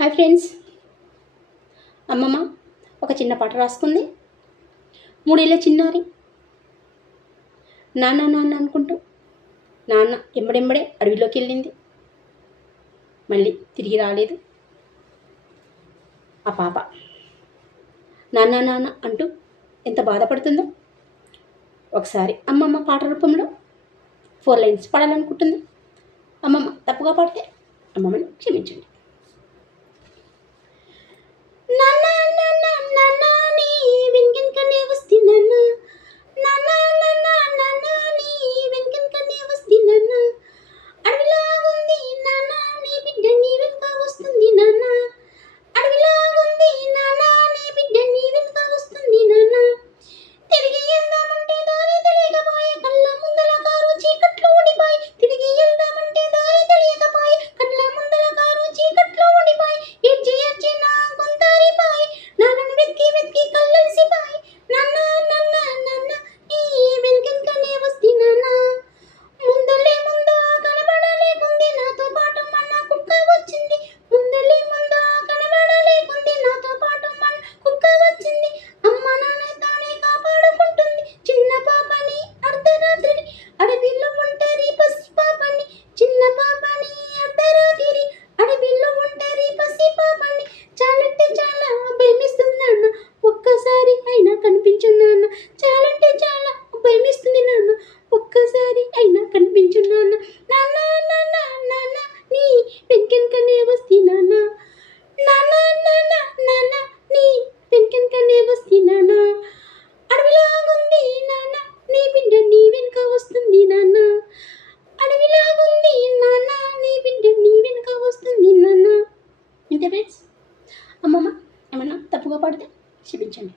Hi friends. అమ్మమ్మ ఒక చిన్న పాట రాసుకుంది. 3 ఏళ్ల చిన్నారి నాన్న నాన్న అనుకుంటూ నాన్న ఎంబడెంబడే అడవిలోకి వెళ్ళింది. మళ్ళీ తిరిగి రాలేదు. ఆ పాప నాన్న నాన్న అంటూ ఎంత బాధపడుతుందో ఒకసారి అమ్మమ్మ పాట రూపంలో 4 లైన్స్ పాడాలనుకుంటుంది. అమ్మమ్మ తప్పుగా పాడితే అమ్మమ్మని క్షమించండి. నాన్న నాన్న నాన్న నీ వెంకెన్కనే వస్తి నాన్న, నాన్న నాన్న నాన్న నీ వెంకెన్కనే వస్తి నాన్న, అడవిలాగుంది నాన్న నీ బిడ్డ నీ వెనుక వస్తుంది నాన్న, అడవిలాగుంది నాన్న నీ బిడ్డ నీ వెనుక వస్తుంది నాన్న, తిరిగి వెళ్దామంటే దారి తెలియకపోయే కళ్ళ ముందల కారు చీకట్లో ఉండిపోయి, తిరిగి వెళ్దామంటే దారి తెలియకపోయే కళ్ళ ముందల కారు చీకట్లో ఉండిపోయి, ఏడ్చి ఏడ్చి నా గొంతారిపోయి, నాన్నను వెతికి వెతికి కళ్ళలిసిపోయి, నాన్న నాన్న నాన్న నీ వెనుకెంకనే వస్తి నాన్న, ముందలే ముందో కనబడలేకుంది నాతో పాటు మన కుక్క వచ్చింది, ముందలే ముందో కనబడలేకుంది నాతో పాటు మన కుక్క వచ్చింది, అమ్మ నాన్న తానే కాపాడుకుంటుంది చిన్న పాపని అర్ధరాత్రి, అడవిలో ఒంటరి పసి పాపని, చిన్న పాపని అర్ధరాత్రి అడవిలో ఒంటరి పసి పాపని, చాలంటే చాలా భయమిస్తుంది నాన్న, ఒక్కసారి అయినా కనిపించు నాన్న, చాలంటే చాలా భయమిస్తుంది నాన్న, ఒక్కసారి అయినా కనిపించు నాన్న, నాన్న నాన్న నాన్న నీ వెంకెన్కనే వస్తి నాన్న, నాన్న నాన్న నాన్న నీ వెంకెన్కనే వస్తి నాన్న, అడవిలాగుంది నాన్న నీ బిడ్డ నీ వెనుక వస్తుంది నాన్న, అడవిలాగుంది నాన్న నీ బిడ్డ నీ వెనుక వస్తుంది నాన్న. ఇంతే ఫ్రెండ్స్. అమ్మమ్మ ఏమన్నా తప్పుగా పాడితే క్షమించండి.